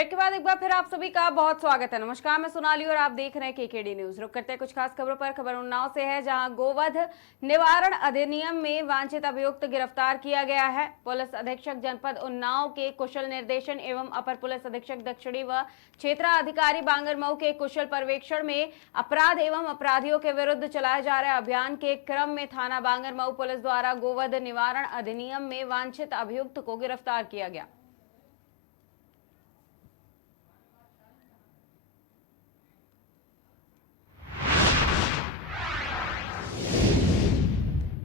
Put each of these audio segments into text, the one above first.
Break के बाद एक बार फिर आप सभी का बहुत स्वागत है। नमस्कार, मैं सोनाली और आप देख रहे हैं केकेडी न्यूज। रुक करते हैं कुछ खास खबरों पर। खबर उन्नाव से है, जहां गोवध निवारण अधिनियम में वांछित अभियुक्त गिरफ्तार किया गया है। पुलिस अधीक्षक जनपद उन्नाव के कुशल निर्देशन एवं अपर पुलिस अधीक्षक दक्षिणी व क्षेत्राधिकारी बांगरमऊ के कुशल पर्यवेक्षण में अपराध एवं अपराधियों के विरुद्ध चलाए जा रहे अभियान के क्रम में थाना बांगरमऊ पुलिस द्वारा गोवध निवारण अधिनियम में वांछित अभियुक्त को गिरफ्तार किया गया।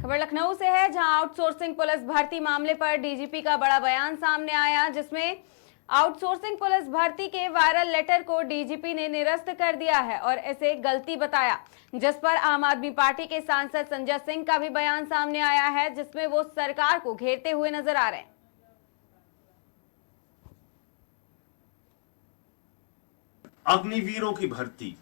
खबर लखनऊ से है, जहां आउटसोर्सिंग पुलिस भर्ती मामले पर डीजीपी का बड़ा बयान सामने आया, जिसमें आउटसोर्सिंग पुलिस भर्ती के वायरल लेटर को डीजीपी ने निरस्त कर दिया है और इसे गलती बताया, जिस पर आम आदमी पार्टी के सांसद संजय सिंह का भी बयान सामने आया है, जिसमें वो सरकार को घेरते हुए नजर आ रहे हैं। अग्निवीरों की भर्ती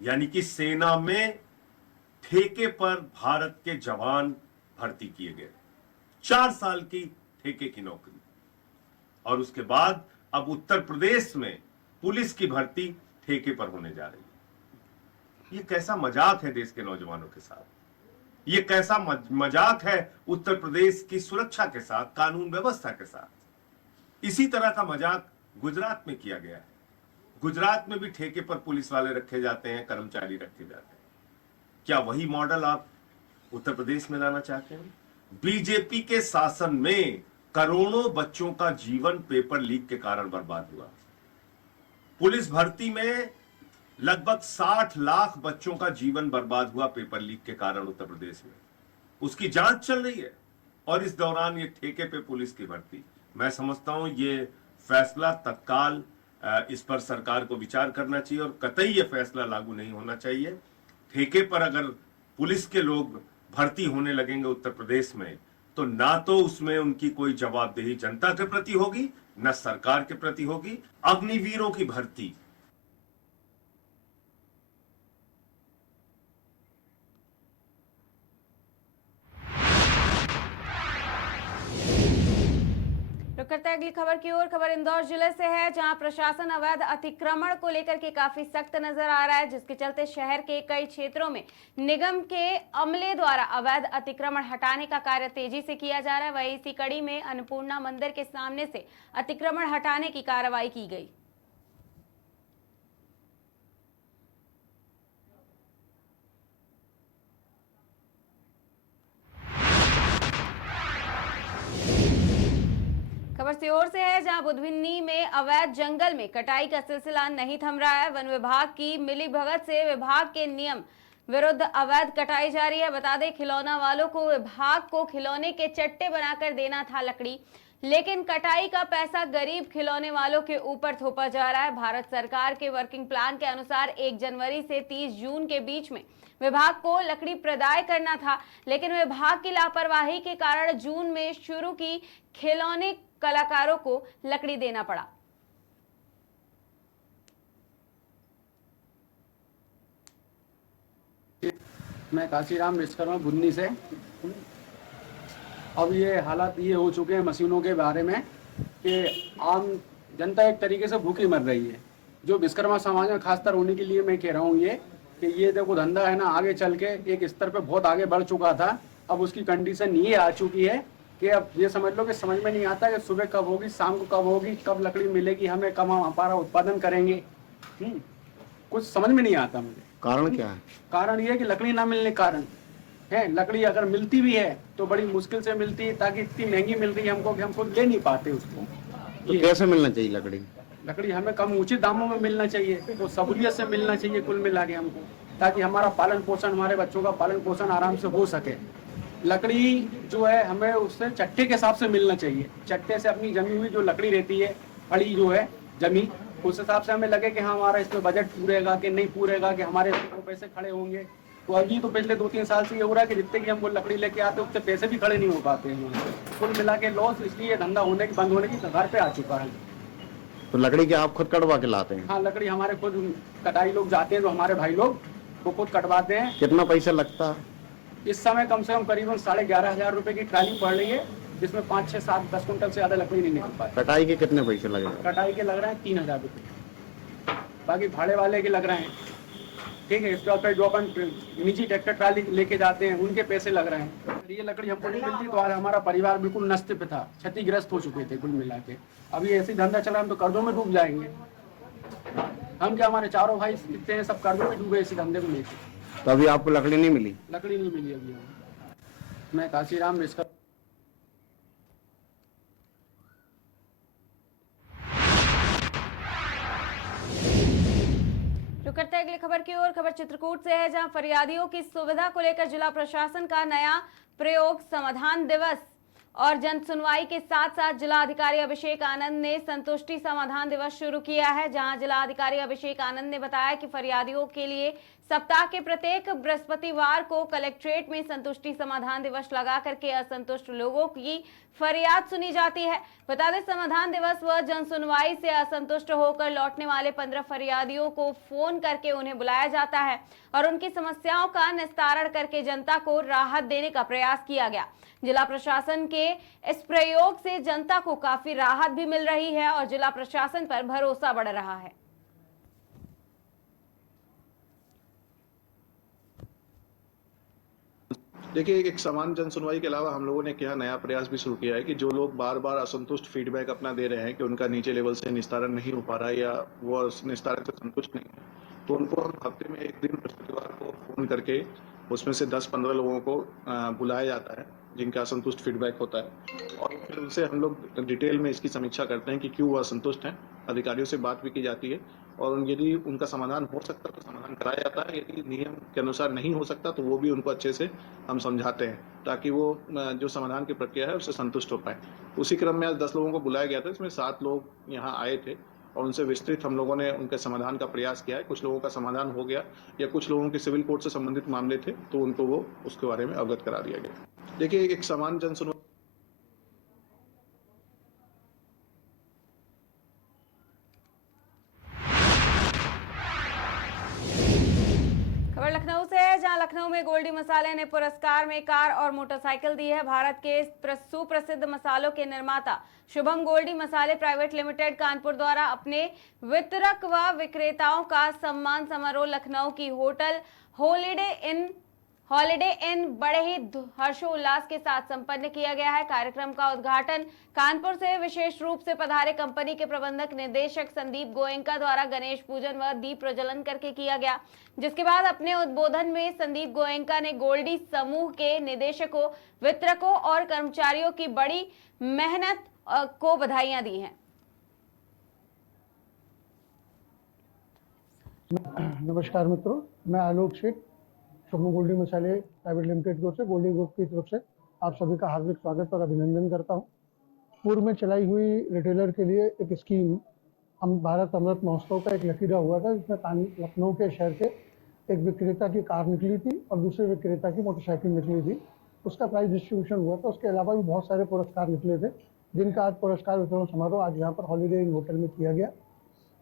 यानी कि सेना में ठेके पर भारत के जवान भर्ती किए गए। 4 साल की ठेके की नौकरी, और उसके बाद अब उत्तर प्रदेश में पुलिस की भर्ती ठेके पर होने जा रही है। ये कैसा मजाक है देश के नौजवानों के साथ, ये कैसा मजाक है उत्तर प्रदेश की सुरक्षा के साथ, कानून व्यवस्था के साथ। इसी तरह का मजाक गुजरात में किया गया है। गुजरात में भी ठेके पर पुलिस वाले रखे जाते हैं, कर्मचारी रखे जाते हैं। क्या वही मॉडल आप उत्तर प्रदेश में लाना चाहते हैं? बीजेपी के शासन में करोड़ों बच्चों का जीवन पेपर लीक के कारण बर्बाद हुआ। पुलिस भर्ती में लगभग 60 लाख बच्चों का जीवन बर्बाद हुआ पेपर लीक के कारण उत्तर प्रदेश में। उसकी जांच चल रही है और इस दौरान ये ठेके पे पुलिस की भर्ती। मैं समझता हूं ये फैसला तत्काल इस पर सरकार को विचार करना चाहिए और कतई ये फैसला लागू नहीं होना चाहिए। ठेके पर अगर पुलिस के लोग भर्ती होने लगेंगे उत्तर प्रदेश में, तो ना तो उसमें उनकी कोई जवाबदेही जनता के प्रति होगी, न सरकार के प्रति होगी। अग्निवीरों की भर्ती रुक करते हैं अगली खबर की ओर। खबर इंदौर जिले से है, जहां प्रशासन अवैध अतिक्रमण को लेकर के काफी सख्त नजर आ रहा है, जिसके चलते शहर के कई क्षेत्रों में निगम के अमले द्वारा अवैध अतिक्रमण हटाने का कार्य तेजी से किया जा रहा है। वहीं इसी कड़ी में अन्नपूर्णा मंदिर के सामने से अतिक्रमण हटाने की कार्रवाई की गई। खबर सीहोर से है, जहां बुधबिन्नी में अवैध जंगल में कटाई का सिलसिला नहीं थम रहा है। वन विभाग की मिलीभगत से विभाग के नियम विरुद्ध अवैध कटाई जारी है। बता दें, खिलौना वालों को विभाग को खिलौने के चट्टे बनाकर देना था लकड़ी, लेकिन कटाई का पैसा गरीब खिलौने वालों के ऊपर थोपा जा रहा है। भारत सरकार के वर्किंग प्लान के अनुसार 1 जनवरी से 30 जून के बीच में विभाग को लकड़ी प्रदाय करना था, लेकिन विभाग की लापरवाही के कारण जून में शुरू की खिलौने कलाकारों को लकड़ी देना पड़ा। मैं काशीराम विश्वकर्मा बुन्नी से। अब ये हालात ये हो चुके हैं मशीनों के बारे में कि आम जनता एक तरीके से भूखी मर रही है। जो विश्वकर्मा समाज में खासतर होने के लिए मैं कह रहा हूँ ये देखो धंधा है ना, आगे चल के एक स्तर पे बहुत आगे बढ़ चुका था। अब उसकी कंडीशन ये आ चुकी है कि अब ये समझ लो कि समझ में नहीं आता कि सुबह कब होगी, शाम को कब होगी, कब लकड़ी मिलेगी हमें, कब हम हमारा उत्पादन करेंगे। कुछ समझ में नहीं आता मुझे। कारण क्या है? कारण ये है कि लकड़ी ना मिलने के कारण है। लकड़ी अगर मिलती भी है तो बड़ी मुश्किल से मिलती है, ताकि इतनी महंगी मिल रही है हमको कि हम खुद ले नहीं पाते उसको। तो कैसे मिलना चाहिए लकड़ी? लकड़ी हमें कम उचित दामों में मिलना चाहिए, तो सहूलियत से मिलना चाहिए कुल मिला के हमको, ताकि हमारा पालन पोषण, हमारे बच्चों का पालन पोषण आराम से हो सके। लकड़ी जो है हमें उससे चट्टे के हिसाब से मिलना चाहिए। चट्टे से अपनी जमी हुई जो लकड़ी रहती है, फड़ी जो है जमी, उस हिसाब से हमें लगे कि हाँ हमारा इसमें बजट पूरेगा कि नहीं पूरेगा, कि हमारे पैसे खड़े होंगे। तो अभी तो पिछले 2-3 साल से ये हो रहा है कि जितने की हम वो लकड़ी लेके आते हैं उतने पैसे भी खड़े नहीं हो पाते हैं। कुल मिला के लॉस, इसलिए धंधा होने की बंद होने की कगार पे आ चुका है। तो लकड़ी क्या आप खुद कटवा के लाते हैं? हाँ, लकड़ी हमारे खुद कटाई लोग जाते हैं, जो हमारे भाई लोग वो खुद कटवाते हैं। कितना पैसा लगता है? इस समय कम से कम करीबन 11,500 रुपए की ट्राली पड़ रही है जिसमें 5, 6, 7, 10 कुंटल से ज़्यादा लकड़ी नहीं निकल पाए। कटाई के कितने पैसे लगेंगे? कटाई के लग रहे हैं 3,000 रुपये, बाकी भाड़े वाले के लग रहे हैं, ठीक है। इसके बाद जो अपन निजी ट्रैक्टर ट्राली लेके जाते हैं उनके पैसे लग रहे हैं। ये लकड़ी हमको नहीं मिलती तो आज हमारा परिवार बिल्कुल नष्ट पे था, क्षतिग्रस्त हो चुके थे कुल मिला के। अभी ऐसे धंधा चला हम तो कर्जों में डूब जाएंगे। हम क्या, हमारे चारों भाई कितने हैं, सब कर्जों में डूबे इसी धंधे को लेकर। तो अभी आपको लकड़ी नहीं मिली? लकड़ी नहीं मिली अभी हमें। मैं काशीराम इसका रुक करते हैं अगली खबर की ओर। खबर चित्रकूट से है, जहां फरियादियों की सुविधा को लेकर जिला प्रशासन का नया प्रयोग समाधान दिवस और जन सुनवाई के साथ साथ जिला अधिकारी अभिषेक आनंद ने संतुष्टि समाधान दिवस शुरू किया है। जहां जिला अधिकारी अभिषेक आनंद ने बताया कि फरियादियों के लिए सप्ताह के प्रत्येक बृहस्पतिवार को कलेक्ट्रेट में संतुष्टि समाधान दिवस लगा करके असंतुष्ट लोगों की फरियाद सुनी जाती है। बता दें, समाधान दिवस व जन सुनवाई से असंतुष्ट होकर लौटने वाले 15 फरियादियों को फोन करके उन्हें बुलाया जाता है और उनकी समस्याओं का निस्तारण करके जनता को राहत देने का प्रयास किया गया। जिला प्रशासन के इस प्रयोग से जनता को काफी राहत भी मिल रही है और जिला प्रशासन पर भरोसा बढ़ रहा है। देखिए, एक समान जन सुनवाई के अलावा हम लोगों ने क्या नया प्रयास भी शुरू किया है कि जो लोग बार बार असंतुष्ट फीडबैक अपना दे रहे हैं कि उनका नीचे लेवल से निस्तारण नहीं हो पा रहा है या वो निस्तारण से संतुष्ट नहीं है, तो उनको हम हफ्ते में एक दिन बृहस्पतिवार को फोन करके उसमें से 10-15 लोगों को बुलाया जाता है जिनका असंतुष्ट फीडबैक होता है, और फिर उनसे हम लोग डिटेल में इसकी समीक्षा करते हैं कि क्यों वो असंतुष्ट हैं। अधिकारियों से बात भी की जाती है और यदि उनका समाधान हो सकता तो समाधान कराया जाता है, यदि नियम के अनुसार नहीं हो सकता तो वो भी उनको अच्छे से हम समझाते हैं ताकि वो जो समाधान की प्रक्रिया है उससे संतुष्ट हो पाए। उसी क्रम में आज 10 लोगों को बुलाया गया था, इसमें 7 लोग यहाँ आए थे और उनसे विस्तृत हम लोगों ने उनके समाधान का प्रयास किया है। कुछ लोगों का समाधान हो गया या कुछ लोगों के सिविल कोर्ट से संबंधित मामले थे तो उनको वो उसके बारे में अवगत करा दिया गया। देखिए, एक समान जन सुनवाई खबर लखनऊ से है, जहां लखनऊ में गोल्डी मसाले ने पुरस्कार में कार और मोटरसाइकिल दी है। भारत के सुप्रसिद्ध मसालों के निर्माता शुभम गोल्डी मसाले प्राइवेट लिमिटेड कानपुर द्वारा अपने वितरक व विक्रेताओं का सम्मान समारोह लखनऊ की होटल हॉलिडे इन बड़े ही हर्षोल्लास के साथ संपन्न किया गया है। कार्यक्रम का उद्घाटन कानपुर से विशेष रूप से पधारे कंपनी के प्रबंधक निदेशक संदीप गोयनका द्वारा गणेश पूजन व दीप प्रज्वलन करके किया गया, जिसके बाद अपने उद्बोधन में संदीप गोयनका ने गोल्डी समूह के निदेशकों, वितरकों और कर्मचारियों की बड़ी मेहनत को बधाइयां दी हैं। नमस्कार मित्रों, मैं आलोक सेठ, शुभम गोल्डी मसाले प्राइवेट लिमिटेड की ओर से गोल्डी ग्रुप की तरफ से आप सभी का हार्दिक स्वागत और अभिनंदन करता हूं। पूर्व में चलाई हुई रिटेलर के लिए एक स्कीम हम भारत अमृत महोत्सव का एक लकीरा हुआ था, जिसमें लखनऊ के शहर से एक विक्रेता की कार निकली थी और दूसरे विक्रेता की मोटरसाइकिल निकली थी। उसका प्राइज डिस्ट्रीब्यूशन हुआ था। उसके अलावा भी बहुत सारे पुरस्कार निकले थे, जिनका आज पुरस्कार वितरण समारोह आज यहाँ पर हॉलीडे इन होटल में किया गया।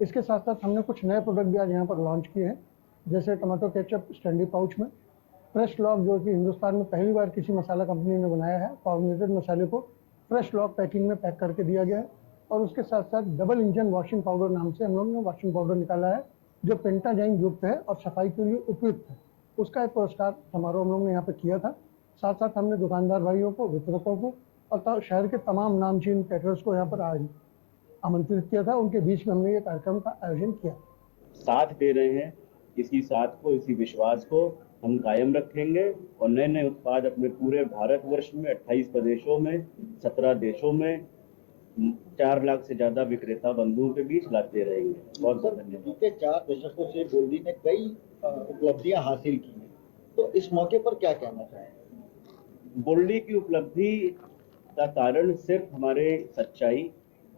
इसके साथ साथ हमने कुछ नए प्रोडक्ट भी आज यहाँ पर लॉन्च किए हैं, जैसे टमाटो केचप स्टैंडी पाउच में, फ्रेश लॉक जो कि हिंदुस्तान में पहली बार किसी मसाला कंपनी ने बनाया है। फॉर्मुलेटेड मसाले को फ्रेश लॉक पैकिंग में पैक करके दिया गया है। और उसके साथ साथ डबल इंजन वॉशिंग पाउडर नाम से हम लोग ने वॉशिंग पाउडर निकाला है, जो पेंटाजाइन युक्त है और सफाई के लिए उपयुक्त है। उसका एक पुरस्कार समारोह हम लोग ने यहाँ पे किया था। साथ साथ हमने दुकानदार भाइयों को, वितरकों को और शहर के तमाम नामचीन कैटरर्स को यहाँ पर आमंत्रित किया था। उनके बीच में हमने ये कार्यक्रम का आयोजन किया। साथ दे रहे हैं, इसी साथ को, इसी विश्वास को हम कायम रखेंगे और नए नए उत्पाद अपने पूरे भारतवर्ष में 28 प्रदेशों में 17 देशों में 4 लाख से ज्यादा विक्रेता बंधुओं के बीच लाते रहेंगे। बहुत बहुत धन्यवाद। बीते 4 दशकों से गोल्डी ने कई उपलब्धियां हासिल की हैं, तो इस मौके पर क्या कहना चाहेंगे? गोल्डी की उपलब्धि का कारण सिर्फ हमारे सच्चाई,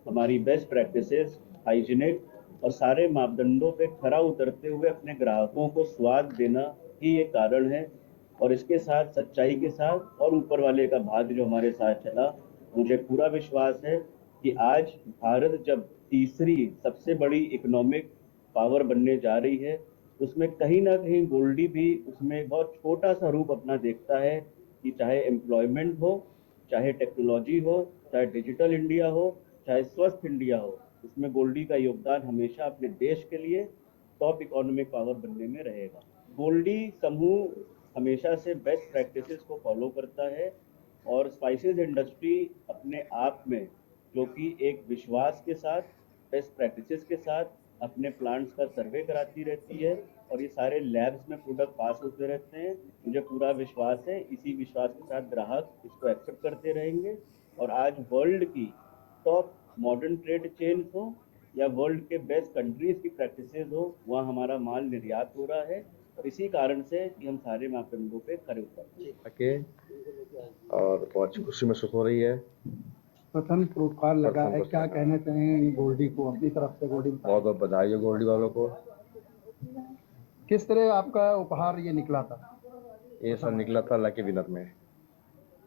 हमारी बेस्ट प्रैक्टिसेस, हाइजीनिक और सारे मापदंडों पे खरा उतरते हुए अपने ग्राहकों को स्वाद देना ही ये कारण है। और इसके साथ सच्चाई के साथ और ऊपर वाले का भाग्य जो हमारे साथ चला, मुझे पूरा विश्वास है कि आज भारत जब तीसरी सबसे बड़ी इकोनॉमिक पावर बनने जा रही है, उसमें कहीं ना कहीं गोल्डी भी उसमें बहुत छोटा सा रूप अपना देखता है कि चाहे एम्प्लॉयमेंट हो चाहे टेक्नोलॉजी हो, चाहे डिजिटल इंडिया हो, चाहे स्वस्थ इंडिया हो, इसमें गोल्डी का योगदान हमेशा अपने देश के लिए टॉप इकोनॉमिक पावर बनने में रहेगा। गोल्डी समूह हमेशा से बेस्ट प्रैक्टिसेस को फॉलो करता है और स्पाइसेस इंडस्ट्री अपने आप में, जो कि एक विश्वास के साथ, बेस्ट प्रैक्टिसेस के साथ अपने प्लांट्स का सर्वे कराती रहती है और ये सारे लैब्स में प्रोडक्ट पास होते रहते हैं। मुझे पूरा विश्वास है, इसी विश्वास के साथ ग्राहक इसको एक्सेप्ट करते रहेंगे और आज वर्ल्ड की टॉप मॉडर्न ट्रेड चेन हो या वर्ल्ड के बेस्ट कंट्रीज की प्रैक्टिसेस हो, वहाँ हमारा माल निर्यात हो रहा है और इसी कारण से कि हम सारे मापदंडों पे खरे उतरते हैं। और बहुत खुशी महसूस हो रही है। प्रथम पुरस्कार लगा है, क्या कहना चाहेंगे गोल्डी को अपनी तरफ से? गोल्डी बहुत बहुत बधाई हो गोल्डी वालों को। किस तरह आपका उपहार ये निकला था? ये सब निकला था लकी विनर में।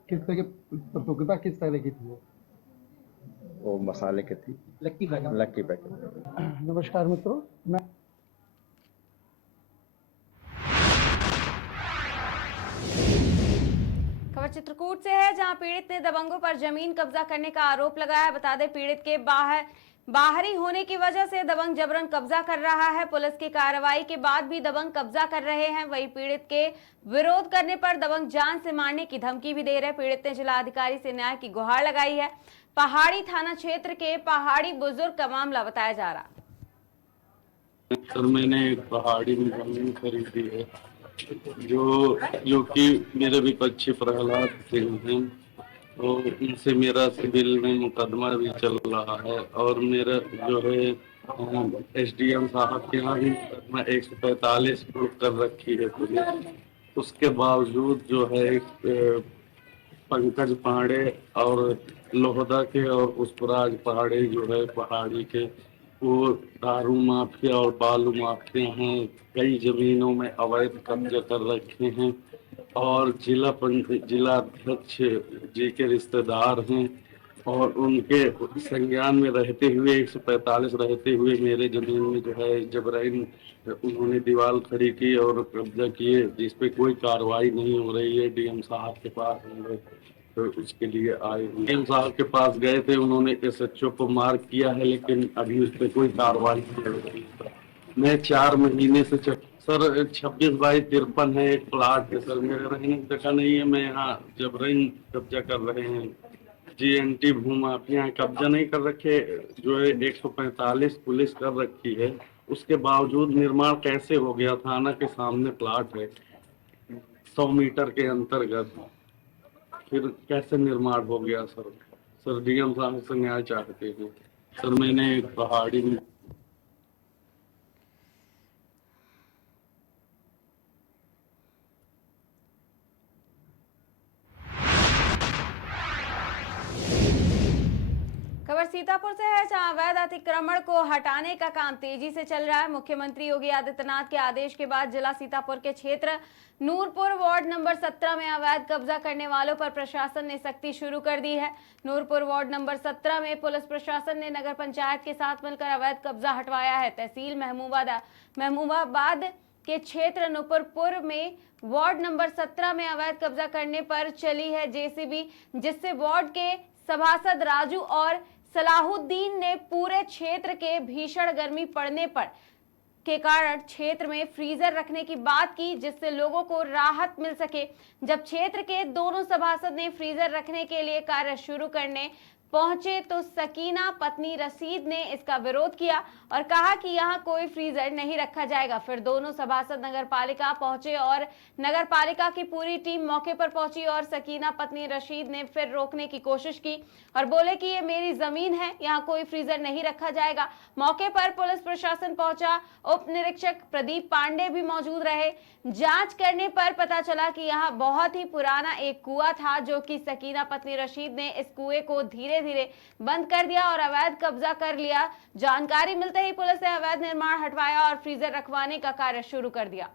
किस तरह की प्रतियोगिता किस तरह की थी? वो मसाले की थी, लकी पैकेट। नमस्कार मित्रों, मैं खबर चित्रकूट से है, जहां पीड़ित ने दबंगों पर जमीन कब्जा करने का आरोप लगाया। बता दें, पीड़ित के बाहरी होने की वजह से दबंग जबरन कब्जा कर रहा है। पुलिस की कार्रवाई के बाद भी दबंग कब्जा कर रहे हैं। वहीं पीड़ित के विरोध करने पर दबंग जान से मारने की धमकी भी दे रहे। पीड़ित ने जिलाधिकारी से न्याय की गुहार लगाई है। पहाड़ी थाना क्षेत्र के पहाड़ी बुजुर्ग का मामला बताया जा रहा। सर, मैंने एक पहाड़ी में जमीन खरीदी है जो कि मेरे विपक्षी प्रहलाद सिंह हैं, और इनसे मेरा सिविल में मुकदमा भी चल रहा है और मेरा जो है SDM साहब के यहाँ भी मुकदमा 145 कर रखी है पुलिस। उसके बावजूद जो है पंकज पांडे और लोहदा के और पुष्पराज पांडे जो है पहाड़ी के, वो दारू माफिया और बालू माफिया हैं। कई जमीनों में अवैध कब्जा कर रखे हैं और जिला अध्यक्ष जी के रिश्तेदार हैं और उनके संज्ञान में रहते हुए 145 रहते हुए मेरे जमीन में जो है जबरन उन्होंने दीवार खड़ी की और कब्जा किए, जिस पे कोई कार्रवाई नहीं हो रही है। DM साहब के पास हम लोग तो उसके लिए आए। DM साहब के पास गए थे, उन्होंने SHO को मार्क किया है, लेकिन अभी उस पर कोई कार्रवाई नहीं हो रही है। मैं 4 महीने से सर 26/53 है एक प्लाट है सर, मेरे रहने की जगह नहीं है। मैं यहाँ जबरन कब्जा कर रहे हैं। GNT भूमाफिया कब्जा नहीं कर रखे, जो है 145 पुलिस कर रखी है। उसके बावजूद निर्माण कैसे हो गया? थाना के सामने प्लाट है 100 मीटर के अंतर्गत, फिर कैसे निर्माण हो गया सर? DM साहब से न्याय चाहते हैं सर। मैंने एक पहाड़ी में खबर सीतापुर से है, जहां अवैध अतिक्रमण को हटाने का काम तेजी से चल रहा है। मुख्यमंत्री योगी आदित्यनाथ के आदेश के बाद जिला सीतापुर के क्षेत्र नूरपुर वार्ड नंबर 17 में अवैध कब्जा करने वालों पर प्रशासन ने सख्ती शुरू कर दी है। नूरपुर वार्ड नंबर 17 में पुलिस प्रशासन ने नगर पंचायत के साथ मिलकर अवैध कब्जा हटवाया है। तहसील महमूबाबाद के क्षेत्र नूरपुर में वार्ड नंबर 17 में अवैध कब्जा करने पर चली है JCB, जिससे वार्ड के सभासद राजू और सलाहुद्दीन ने पूरे क्षेत्र के भीषण गर्मी पड़ने के कारण क्षेत्र में फ्रीजर रखने की बात की, जिससे लोगों को राहत मिल सके। जब क्षेत्र के दोनों सभासद ने फ्रीजर रखने के लिए कार्य शुरू करने पहुंचे तो सकीना पत्नी रशीद ने इसका विरोध किया और कहा कि यहां कोई फ्रीजर नहीं रखा जाएगा। फिर दोनों सभासद नगर पालिका पहुंचे और नगर पालिका की पूरी टीम मौके पर पहुंची और सकीना पत्नी रशीद ने फिर रोकने की कोशिश की और बोले कि ये मेरी जमीन है, यहाँ कोई फ्रीजर नहीं रखा जाएगा। मौके पर पुलिस प्रशासन पहुंचा, उप निरीक्षक प्रदीप पांडे भी मौजूद रहे। जांच करने पर पता चला कि यहाँ बहुत ही पुराना एक कुआं था, जो कि सकीना पत्नी रशीद ने इस कुएं को धीरे धीरे बंद कर दिया और अवैध कब्जा कर लिया। जानकारी मिलते ही पुलिस ने अवैध निर्माण हटवाया और फ्रीजर रखवाने का कार्य शुरू कर दिया।